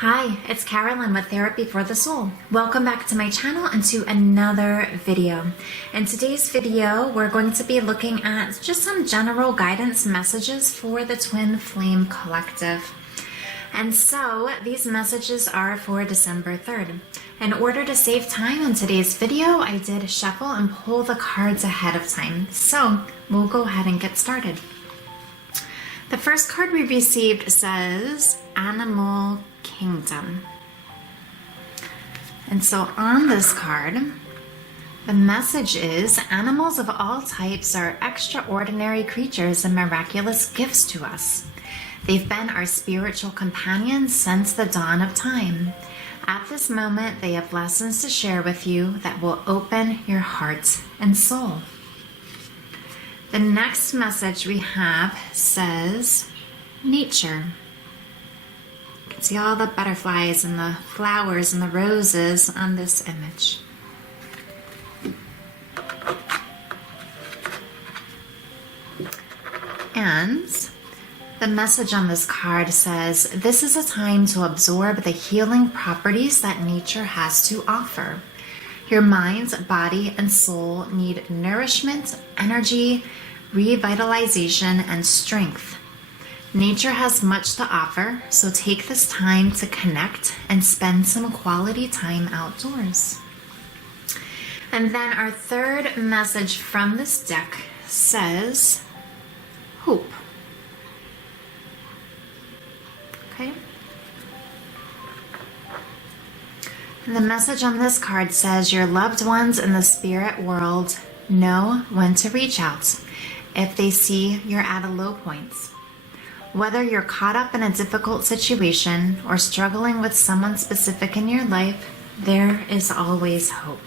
Hi, it's Carolyn with Therapy for the Soul. Welcome back to my channel and to another video. In today's video, we're going to be looking at just some general guidance messages for the Twin Flame Collective. And so these messages are for December 3rd. In order to save time in today's video, I did shuffle and pull the cards ahead of time. So we'll go ahead and get started. The first card we received says Animal Kingdom. And so on this card, the message is animals of all types are extraordinary creatures and miraculous gifts to us. They've been our spiritual companions since the dawn of time. At this moment, they have lessons to share with you that will open your heart and soul. The next message we have says nature. You can see all the butterflies and the flowers and the roses on this image. And the message on this card says, this is a time to absorb the healing properties that nature has to offer. Your mind, body, and soul need nourishment, energy, revitalization, and strength. Nature has much to offer, so take this time to connect and spend some quality time outdoors. And then our third message from this deck says hope. Okay. And the message on this card says your loved ones in the spirit world know when to reach out if they see you're at a low point. Whether you're caught up in a difficult situation or struggling with someone specific in your life, there is always hope.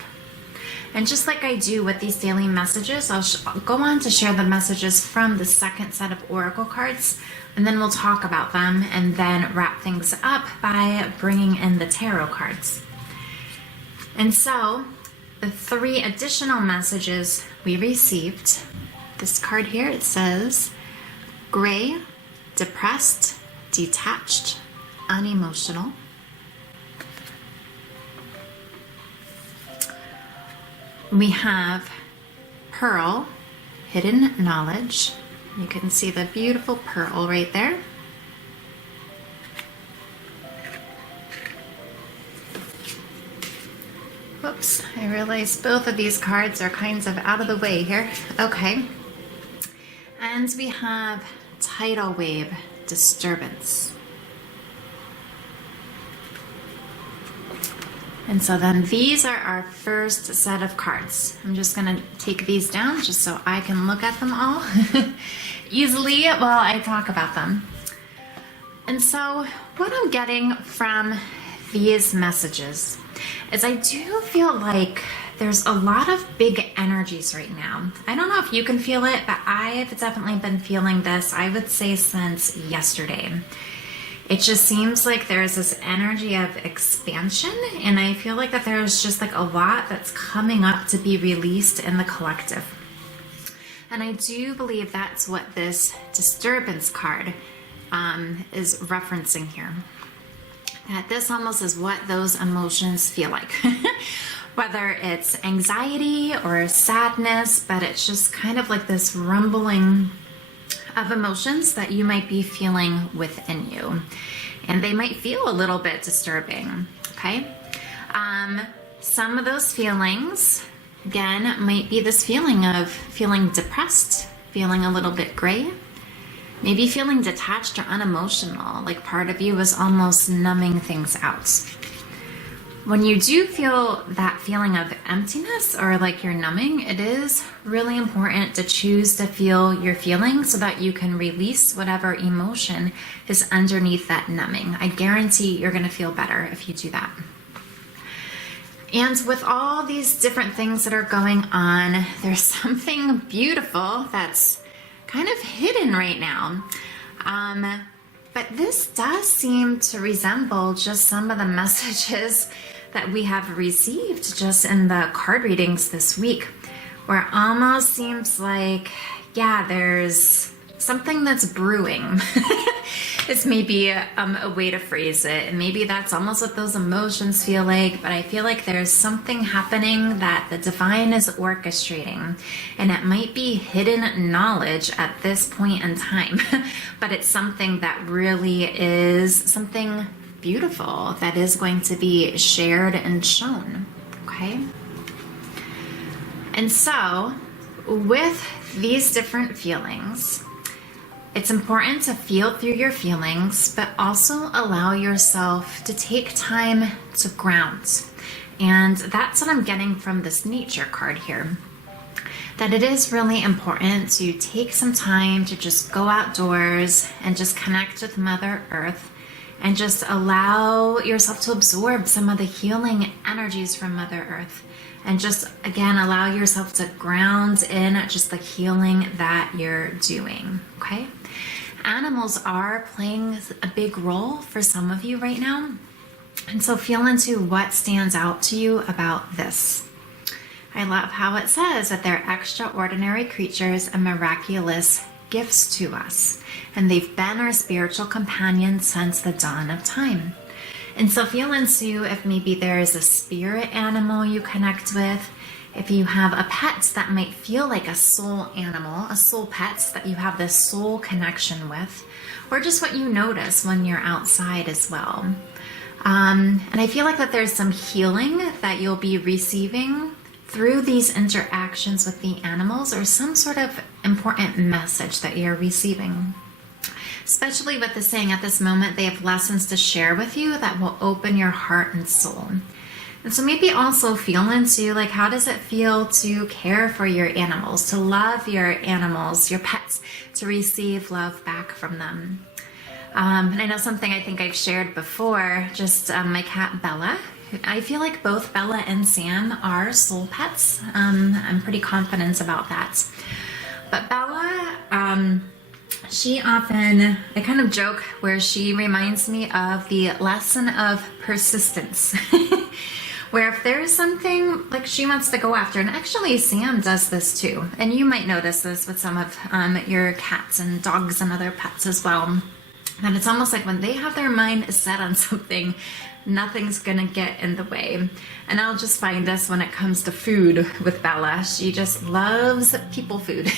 And just like I do with these daily messages, I'll go on to share the messages from the second set of oracle cards, and then we'll talk about them and then wrap things up by bringing in the tarot cards. And so the three additional messages we received, this card here, it says gray, depressed, detached, unemotional. We have pearl, hidden knowledge. You can see the beautiful pearl right there. Whoops, I realize both of these cards are kind of out of the way here. Okay. And we have tidal wave, disturbance. And so then these are our first set of cards. I'm just going to take these down just so I can look at them all easily while I talk about them. And so what I'm getting from these messages is I do feel like there's a lot of big energies right now. I don't know if you can feel it, but I've definitely been feeling this, I would say, since yesterday. It just seems like there's this energy of expansion, and I feel like that there's just like a lot that's coming up to be released in the collective. And I do believe that's what this disturbance card is referencing here. That this almost is what those emotions feel like. Whether it's anxiety or sadness, but it's just kind of like this rumbling of emotions that you might be feeling within you. And they might feel a little bit disturbing, okay? Some of those feelings, again, might be this feeling of feeling depressed, feeling a little bit gray, maybe feeling detached or unemotional, like part of you is almost numbing things out. When you do feel that feeling of emptiness or like you're numbing, it is really important to choose to feel your feelings so that you can release whatever emotion is underneath that numbing. I guarantee you're going to feel better if you do that. And with all these different things that are going on, there's something beautiful that's kind of hidden right now. But this does seem to resemble just some of the messages that we have received just in the card readings this week, where it almost seems like, yeah, there's something that's brewing. is maybe a way to phrase it. And maybe that's almost what those emotions feel like, but I feel like there's something happening that the divine is orchestrating, and it might be hidden knowledge at this point in time, but it's something that really is something beautiful that is going to be shared and shown, okay? And so with these different feelings, it's important to feel through your feelings, but also allow yourself to take time to ground. And that's what I'm getting from this nature card here. That it is really important to take some time to just go outdoors and just connect with Mother Earth and just allow yourself to absorb some of the healing energies from Mother Earth. And just, again, allow yourself to ground in just the healing that you're doing, okay? Animals are playing a big role for some of you right now. And so feel into what stands out to you about this. I love how it says that they're extraordinary creatures and miraculous gifts to us. And they've been our spiritual companions since the dawn of time. And so feel into if maybe there is a spirit animal you connect with, if you have a pet that might feel like a soul animal, a soul pet that you have this soul connection with, or just what you notice when you're outside as well. And I feel like that there's some healing that you'll be receiving through these interactions with the animals, or some sort of important message that you're receiving. Especially with the saying at this moment, they have lessons to share with you that will open your heart and soul. And so maybe also feel into like, how does it feel to care for your animals, to love your animals, your pets, to receive love back from them. And I know something I think I've shared before, just my cat Bella. I feel like both Bella and Sam are soul pets. I'm pretty confident about that. But Bella, she often, I kind of joke where she reminds me of the lesson of persistence. Where if there's something like she wants to go after, and actually Sam does this too, and you might notice this with some of your cats and dogs and other pets as well, that it's almost like when they have their mind set on something, nothing's gonna get in the way. And I'll just find this when it comes to food with Bella. She just loves people food.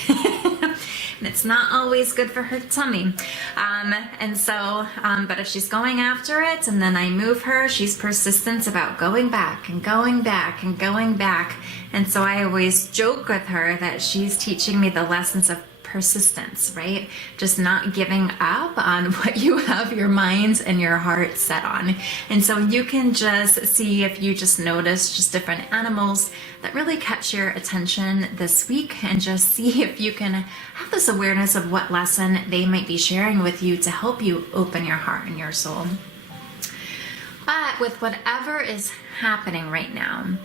And it's not always good for her tummy. But if she's going after it and then I move her, she's persistent about going back and going back and going back. And so I always joke with her that she's teaching me the lessons of persistence, right? Just not giving up on what you have your mind and your heart set on. And so you can just see if you just notice just different animals that really catch your attention this week, and just see if you can have this awareness of what lesson they might be sharing with you to help you open your heart and your soul. But with whatever is happening right now,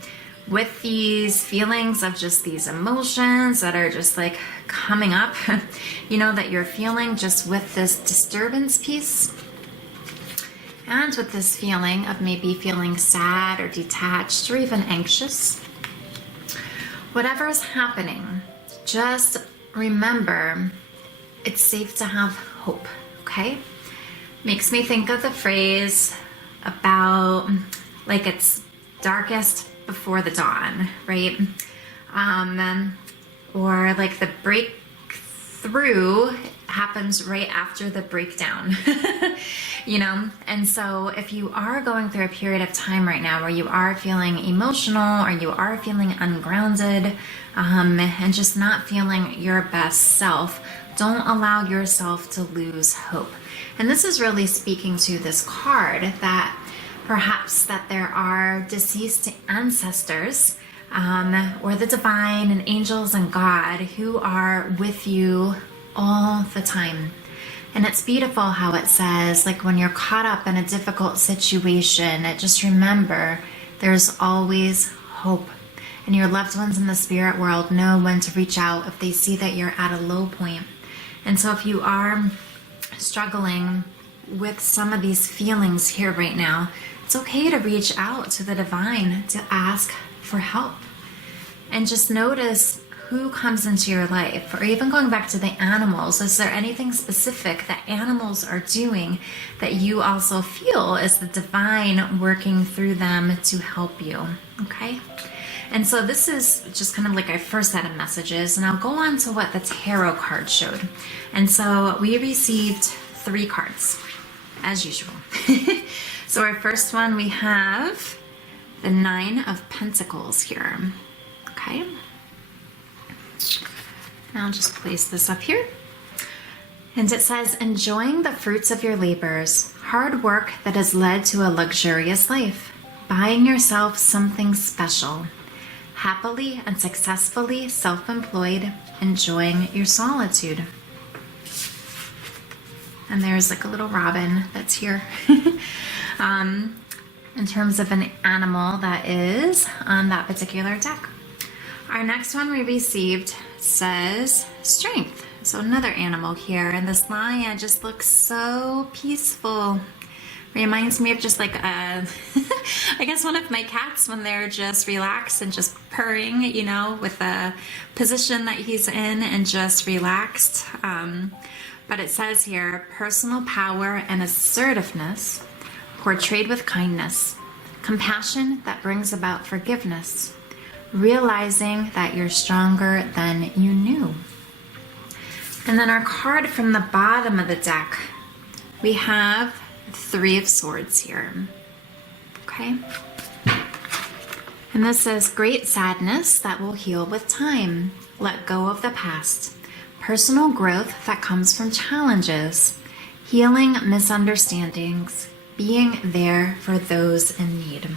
with these feelings of just these emotions that are just like coming up, you know, that you're feeling just with this disturbance piece, and with this feeling of maybe feeling sad or detached or even anxious, whatever is happening, just remember it's safe to have hope, okay? Makes me think of the phrase about like it's darkest before the dawn, right? Or like the breakthrough happens right after the breakdown, you know? And so if you are going through a period of time right now where you are feeling emotional or you are feeling ungrounded, and just not feeling your best self, don't allow yourself to lose hope. And this is really speaking to this card that perhaps that there are deceased ancestors, or the divine and angels and God who are with you all the time. And it's beautiful how it says, like when you're caught up in a difficult situation, just remember there's always hope. And your loved ones in the spirit world know when to reach out if they see that you're at a low point. And so if you are struggling with some of these feelings here right now, it's okay to reach out to the divine to ask for help. And just notice who comes into your life, or even going back to the animals, is there anything specific that animals are doing that you also feel is the divine working through them to help you? Okay. And so this is just kind of like our first set of messages, and I'll go on to what the tarot card showed. And so we received 3 cards, as usual. So our first one, we have the 9 of Pentacles here. Okay. Now I'll just place this up here. And it says, enjoying the fruits of your labors, hard work that has led to a luxurious life, buying yourself something special, happily and successfully self-employed, enjoying your solitude. And there's like a little robin that's here. In terms of an animal that is on that particular deck. Our next one we received says strength. So another animal here, and this lion just looks so peaceful. Reminds me of just like I guess one of my cats when they're just relaxed and just purring, you know, with the position that he's in and just relaxed. But it says here, personal power and assertiveness portrayed with kindness, compassion that brings about forgiveness, realizing that you're stronger than you knew. And then our card from the bottom of the deck, we have 3 of Swords here. Okay. And this says great sadness that will heal with time. Let go of the past. Personal growth that comes from challenges. Healing misunderstandings. Being there for those in need.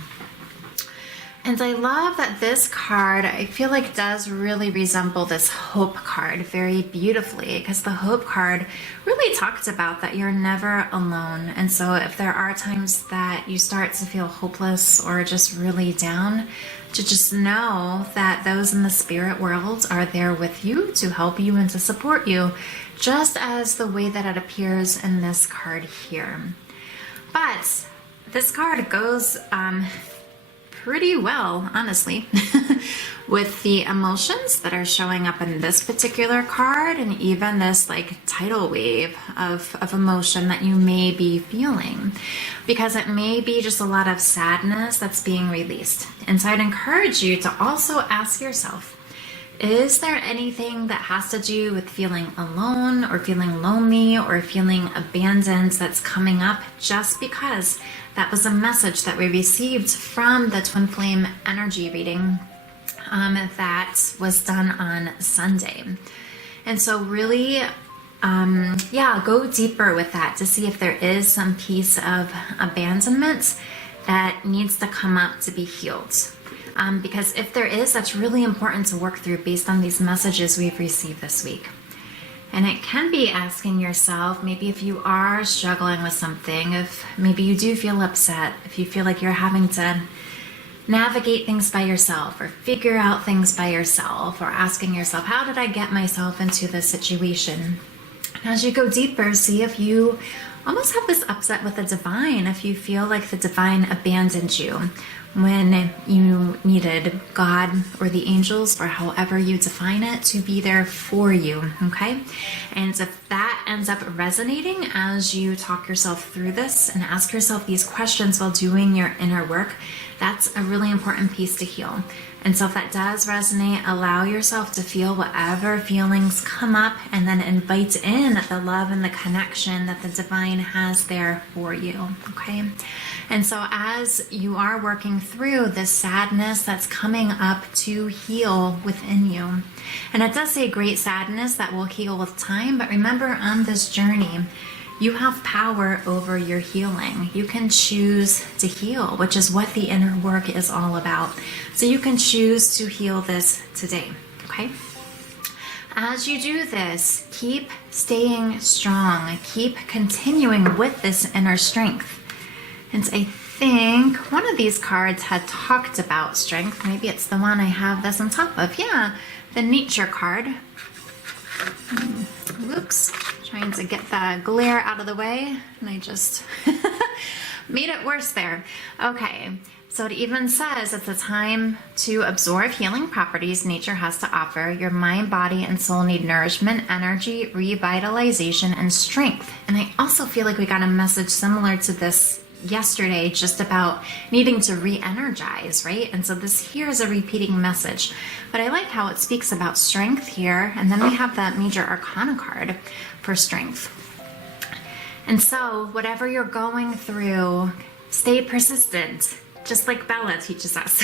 And I love that this card, I feel like, does really resemble this hope card very beautifully, because the hope card really talked about that you're never alone. And so if there are times that you start to feel hopeless or just really down, to just know that those in the spirit world are there with you to help you and to support you, just as the way that it appears in this card here. But this card goes pretty well, honestly, with the emotions that are showing up in this particular card, and even this like tidal wave of emotion that you may be feeling, because it may be just a lot of sadness that's being released. And so I'd encourage you to also ask yourself, is there anything that has to do with feeling alone or feeling lonely or feeling abandoned that's coming up, just because that was a message that we received from the Twin Flame energy reading that was done on Sunday? And so really, go deeper with that to see if there is some piece of abandonment that needs to come up to be healed. Because if there is, that's really important to work through based on these messages we've received this week. And it can be asking yourself, maybe if you are struggling with something, if maybe you do feel upset, if you feel like you're having to navigate things by yourself or figure out things by yourself, or asking yourself, how did I get myself into this situation? And as you go deeper, see if you almost have this upset with the divine, if you feel like the divine abandoned you when you needed God or the angels, or however you define it, to be there for you, okay? And if that ends up resonating as you talk yourself through this and ask yourself these questions while doing your inner work, that's a really important piece to heal. And so if that does resonate, allow yourself to feel whatever feelings come up, and then invite in the love and the connection that the divine has there for you, okay? And so as you are working through this sadness that's coming up to heal within you, and it does say great sadness that will heal with time, but remember, on this journey, you have power over your healing. You can choose to heal, which is what the inner work is all about. So you can choose to heal this today, okay? As you do this, keep staying strong. Keep continuing with this inner strength. And I think one of these cards had talked about strength. Maybe it's the one I have this on top of. Yeah, the nature card. Whoops, trying to get the glare out of the way, and I just made it worse there. Okay, So it even says it's a time to absorb healing properties nature has to offer. Your mind, body, and soul need nourishment, energy, revitalization, and strength. And I also feel like we got a message similar to this yesterday, just about needing to re-energize, right? And so this here is a repeating message. But I like how it speaks about strength here. And then we have that major arcana card for strength. And so whatever you're going through, stay persistent. Just like Bella teaches us,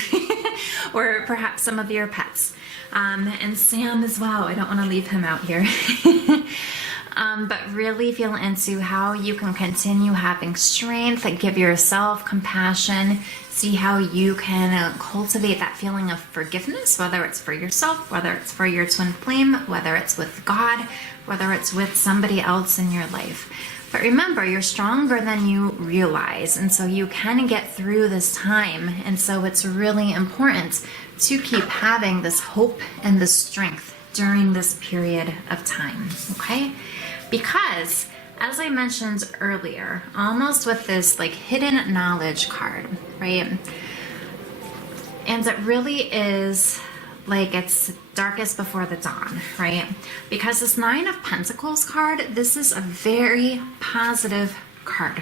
or perhaps some of your pets, and Sam as well. I don't want to leave him out here. But really feel into how you can continue having strength, give yourself compassion, see how you can cultivate that feeling of forgiveness, whether it's for yourself, whether it's for your twin flame, whether it's with God, whether it's with somebody else in your life. But remember, you're stronger than you realize, and so you can get through this time. And so it's really important to keep having this hope and this strength during this period of time, okay? Because, as I mentioned earlier, almost with this like hidden knowledge card, right? And it really is like it's darkest before the dawn, right? Because this 9 of Pentacles card, this is a very positive card.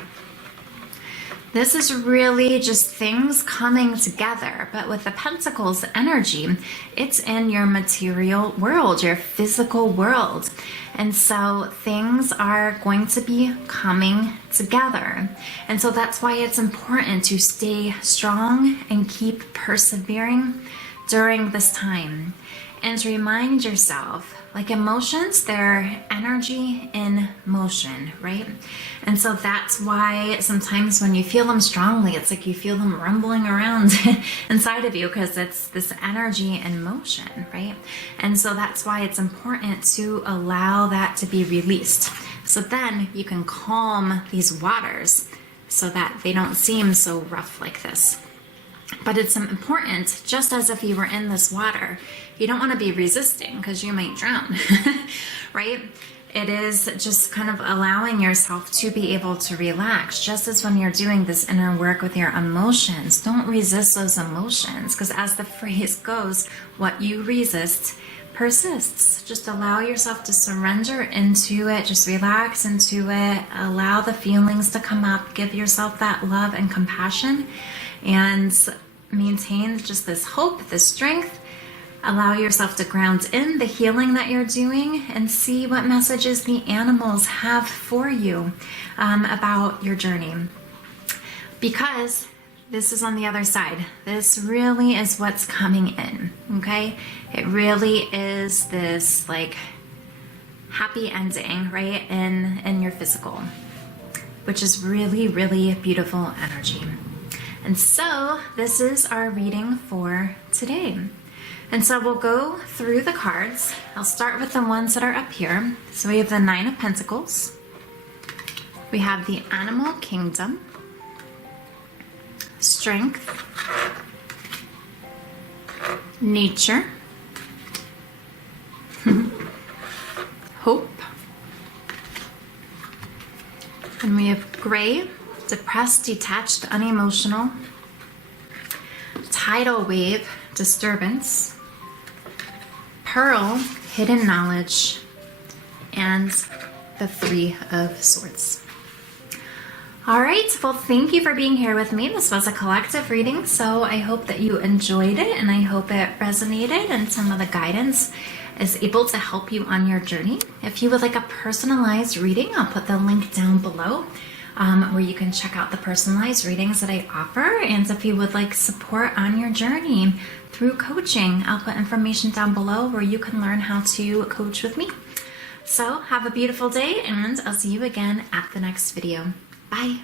This is really just things coming together. But with the Pentacles energy, it's in your material world, your physical world. And so things are going to be coming together. And so that's why it's important to stay strong and keep persevering during this time. And remind yourself, like emotions, they're energy in motion, right? And so that's why sometimes when you feel them strongly, it's like you feel them rumbling around inside of you, because it's this energy in motion, right? And so that's why it's important to allow that to be released. So then you can calm these waters so that they don't seem so rough like this. But it's important, just as if you were in this water, you don't want to be resisting because you might drown, right? It is just kind of allowing yourself to be able to relax, just as when you're doing this inner work with your emotions. Don't resist those emotions, because as the phrase goes, what you resist persists. Just allow yourself to surrender into it, just relax into it, allow the feelings to come up, give yourself that love and compassion, and maintain just this hope, this strength. Allow yourself to ground in the healing that you're doing and see what messages the animals have for you about your journey. Because this is on the other side. This really is what's coming in, okay? It really is this like happy ending, right, in your physical, which is really, really beautiful energy. And so this is our reading for today. And so we'll go through the cards. I'll start with the ones that are up here. So we have the 9 of Pentacles. We have the Animal Kingdom. Strength. Nature. Hope. And we have Gray. Depressed, detached, unemotional. Tidal wave, disturbance. Pearl, hidden knowledge. And the 3 of Swords. All right, well, thank you for being here with me. This was a collective reading, so I hope that you enjoyed it, and I hope it resonated, and some of the guidance is able to help you on your journey. If you would like a personalized reading, I'll put the link down below. Where you can check out the personalized readings that I offer. And if you would like support on your journey through coaching, I'll put information down below where you can learn how to coach with me. So have a beautiful day, and I'll see you again at the next video. Bye.